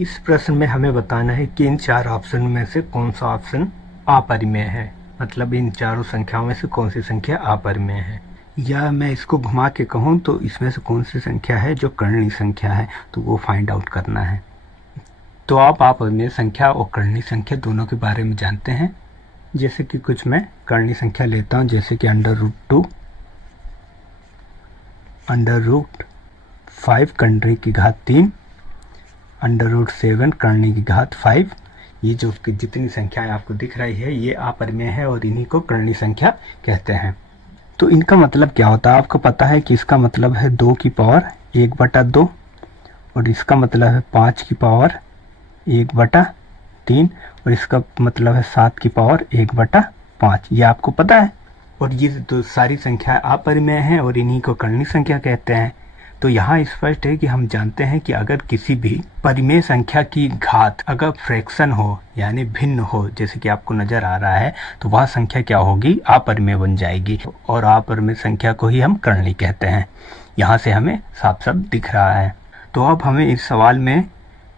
इस प्रश्न में हमें बताना है कि इन चार ऑप्शन में से कौन सा ऑप्शन अपरिमेय है, मतलब इन चारों संख्याओं में से कौन सी संख्या अपरिमेय है। या मैं इसको घुमा के कहूँ तो इसमें से कौन सी संख्या है जो कर्णीय संख्या है, तो वो फाइंड आउट करना है। तो आप अपरिमेय संख्या और कर्णीय संख्या दोनों के बारे में जानते हैं। जैसे कि कुछ मैं कर्णीय संख्या लेता हूँ, जैसे कि √2, √5 कर्णीय की घात 3, √7 कर्णीय की घात 5। ये जो जितनी संख्याएं आपको दिख रही है ये अपरिमेय है और इन्हीं को कर्णीय संख्या कहते हैं। तो इनका मतलब क्या होता है आपको पता है कि इसका मतलब है 2 की पावर 1/2 और इसका मतलब है 5 की पावर 1/3 और इसका मतलब है 7 की पावर 1/5। ये आपको पता है। और ये तो सारी संख्या अपरिमेय हैं और इन्हीं को कर्णीय संख्या कहते हैं। तो यहाँ स्पष्ट है कि हम जानते हैं कि अगर किसी भी परिमेय संख्या की घात अगर फ्रैक्शन हो यानी भिन्न हो, जैसे कि आपको नजर आ रहा है, तो वह संख्या क्या होगी, अपरिमेय बन जाएगी और अपरिमेय संख्या को ही हम कर्णीय कहते हैं। यहाँ से हमें साफ साफ दिख रहा है। तो अब हमें इस सवाल में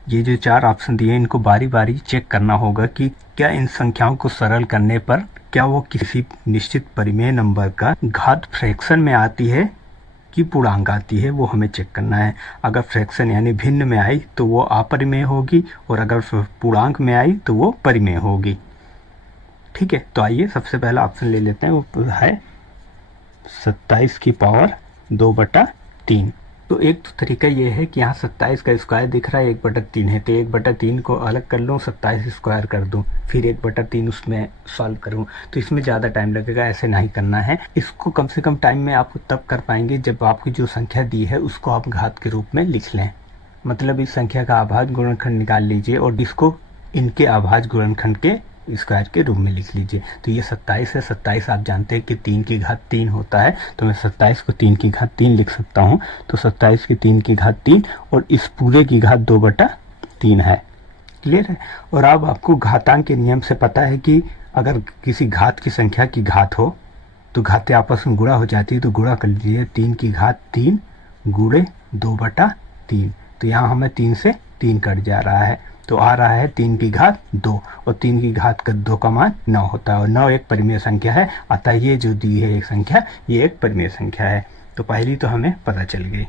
ये जो चार ऑप्शन दिए इनको बारी बारी चेक करना होगा कि क्या इन संख्याओं को सरल करने पर क्या वो किसी निश्चित परिमेय नंबर का घात फ्रैक्शन में आती है कि पूर्णांक आती है, वो हमें चेक करना है। अगर फ्रैक्शन यानी भिन्न में आई तो वो अपरिमेय होगी और अगर पूर्णांक में आई तो वो परिमेय होगी। ठीक है, तो आइए सबसे पहला ऑप्शन ले लेते हैं, वो है 27 की पावर 2/3। तो एक तो तरीका ये है कि यहाँ 27 का स्क्वायर दिख रहा है 1/3 है, तो 1/3 को अलग कर लूँ, 27 स्क्वायर कर दूँ, फिर 1/3 उसमें सॉल्व करूँ, तो इसमें ज़्यादा टाइम लगेगा। ऐसे नहीं करना है। इसको कम से कम टाइम में आप तब कर पाएंगे जब आपकी जो संख्या दी है उसको आप घात के रूप में लिख लें। मतलब इस संख्या का अभाज्य गुणनखंड निकाल लीजिए और इसको इनके अभाज्य गुणनखंड के स्क्वायर के रूप में लिख लीजिए। तो ये 27 है। 27 आप जानते हैं कि 3 की घात 3 होता है, तो मैं 27 को 3 की घात 3 लिख सकता हूँ। तो 27 की 3 की घात 3 और इस पूरे की घात 2/3 है। क्लियर है। और अब आपको घातांक के नियम से पता है कि अगर किसी घात की संख्या की घात हो तो घातें आपस में गुणा हो जाती है, तो गुणा कर लीजिए। 3 की घात 3 गुणे 2/3। तो यहाँ हमें 3 से 3 कट जा रहा है, तो आ रहा है 3 की घात 2 और 3 की घात का 2 का मान 9 होता है और 9 एक परिमेय संख्या है। अतः ये जो दी है एक संख्या ये एक परिमेय संख्या है। तो पहली तो हमें पता चल गई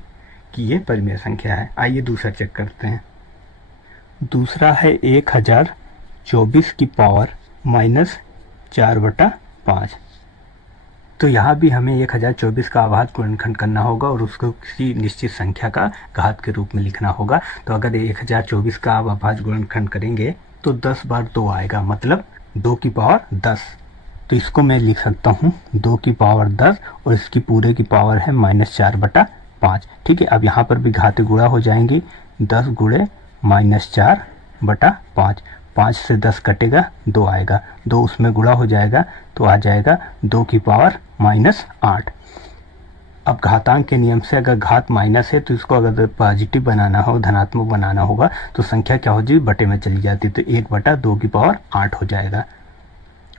कि ये परिमेय संख्या है। आइए दूसरा चेक करते हैं। दूसरा है 1024 की पावर -4/5। तो यहाँ भी हमें 1024 का अभाज्य गुणनखंड करना होगा और उसको किसी निश्चित संख्या का घात के रूप में लिखना होगा। तो अगर 1024 का आप अभाज्य गुणनखंड करेंगे तो 10 बार 2 आएगा, मतलब 2 की पावर 10। तो इसको मैं लिख सकता हूँ 2 की पावर 10 और इसकी पूरे की पावर है -4/5। ठीक है, अब यहाँ पर भी घातें गुणा हो जाएंगी। 10 गुणे -4/5, 5 से 10 कटेगा, 2 आएगा, 2 उसमें गुणा हो जाएगा तो आ जाएगा 2 की पावर -8। अब घातांक के नियम से अगर घात माइनस है तो इसको अगर पॉजिटिव बनाना हो, धनात्मक बनाना होगा, तो संख्या क्या हो जाएगी, बटे में चली जाती, तो 1/2 की पावर 8 हो जाएगा।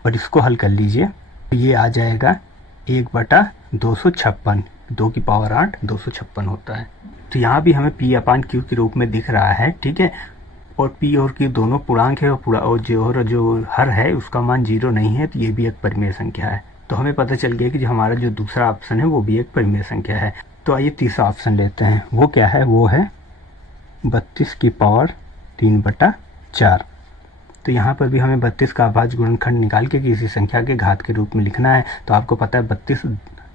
और इसको हल कर लीजिए तो ये आ जाएगा 1/256। 2 की पावर 8 256 होता है। तो यहाँ भी हमें P/Q के रूप में दिख रहा है। ठीक है, और P और Q दोनों पूर्णांक है और जो हर है उसका मान 0 नहीं है, तो ये भी एक परिमेय संख्या है। तो हमें पता चल गया कि जो हमारा जो दूसरा ऑप्शन है वो भी एक परिमेय संख्या है। तो आइए तीसरा ऑप्शन लेते हैं। वो क्या है, वो है 32 की पावर 3/4। तो यहाँ पर भी हमें 32 का अभाज्य गुणनखंड निकाल के किसी संख्या के घात के रूप में लिखना है। तो आपको पता है 32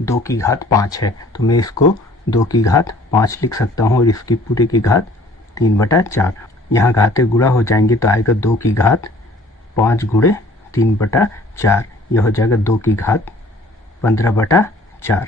2 की घात 5 है, तो मैं इसको 2 की घात 5 लिख सकता हूँ और इसकी पूरी की घात 3/4। यहाँ घातें गुणा हो जाएंगी तो आएगा 2 की घात 5 गुणे 3/4, यह हो जाएगा 2 की घात 15/4।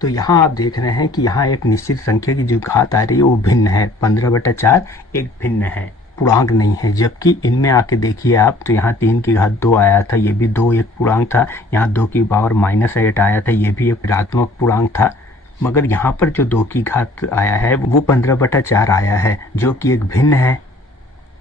तो यहाँ आप देख रहे हैं कि यहाँ एक निश्चित संख्या की जो घात आ रही है वो भिन्न है। 15/4 एक भिन्न है, पूर्णांक नहीं है। जबकि इनमें आके देखिए आप, तो यहाँ 3 की घात 2 आया था, ये भी 2 एक पूर्णांक था। यहाँ 2 की पावर -8 आया था, ये भी एक ऋणात्मक पूर्णांक था। मगर यहाँ पर जो 2 की घात आया है वो 15/4 आया है, जो कि एक भिन्न है।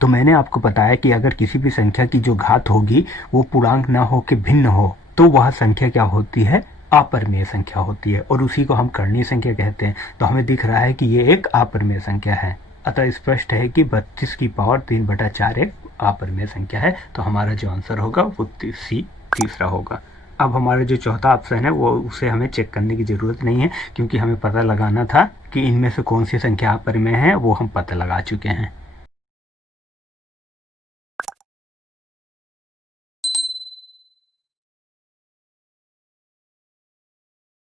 तो मैंने आपको बताया कि अगर किसी भी संख्या की जो घात होगी वो पूर्णांक ना हो के भिन्न हो तो वह संख्या क्या होती है, अपरिमेय संख्या होती है, और उसी को हम कर्णीय संख्या कहते हैं। तो हमें दिख रहा है कि ये एक अपरिमेय संख्या है। अतः स्पष्ट है कि 32 की पावर 3/4 एक अपरिमेय संख्या है। तो हमारा जो आंसर होगा वो सी तीसरा होगा। अब हमारा जो चौथा ऑप्शन है वो उसे हमें चेक करने की ज़रूरत नहीं है, क्योंकि हमें पता लगाना था कि इनमें से कौन सी संख्या अपरिमेय है, वो हम पता लगा चुके हैं।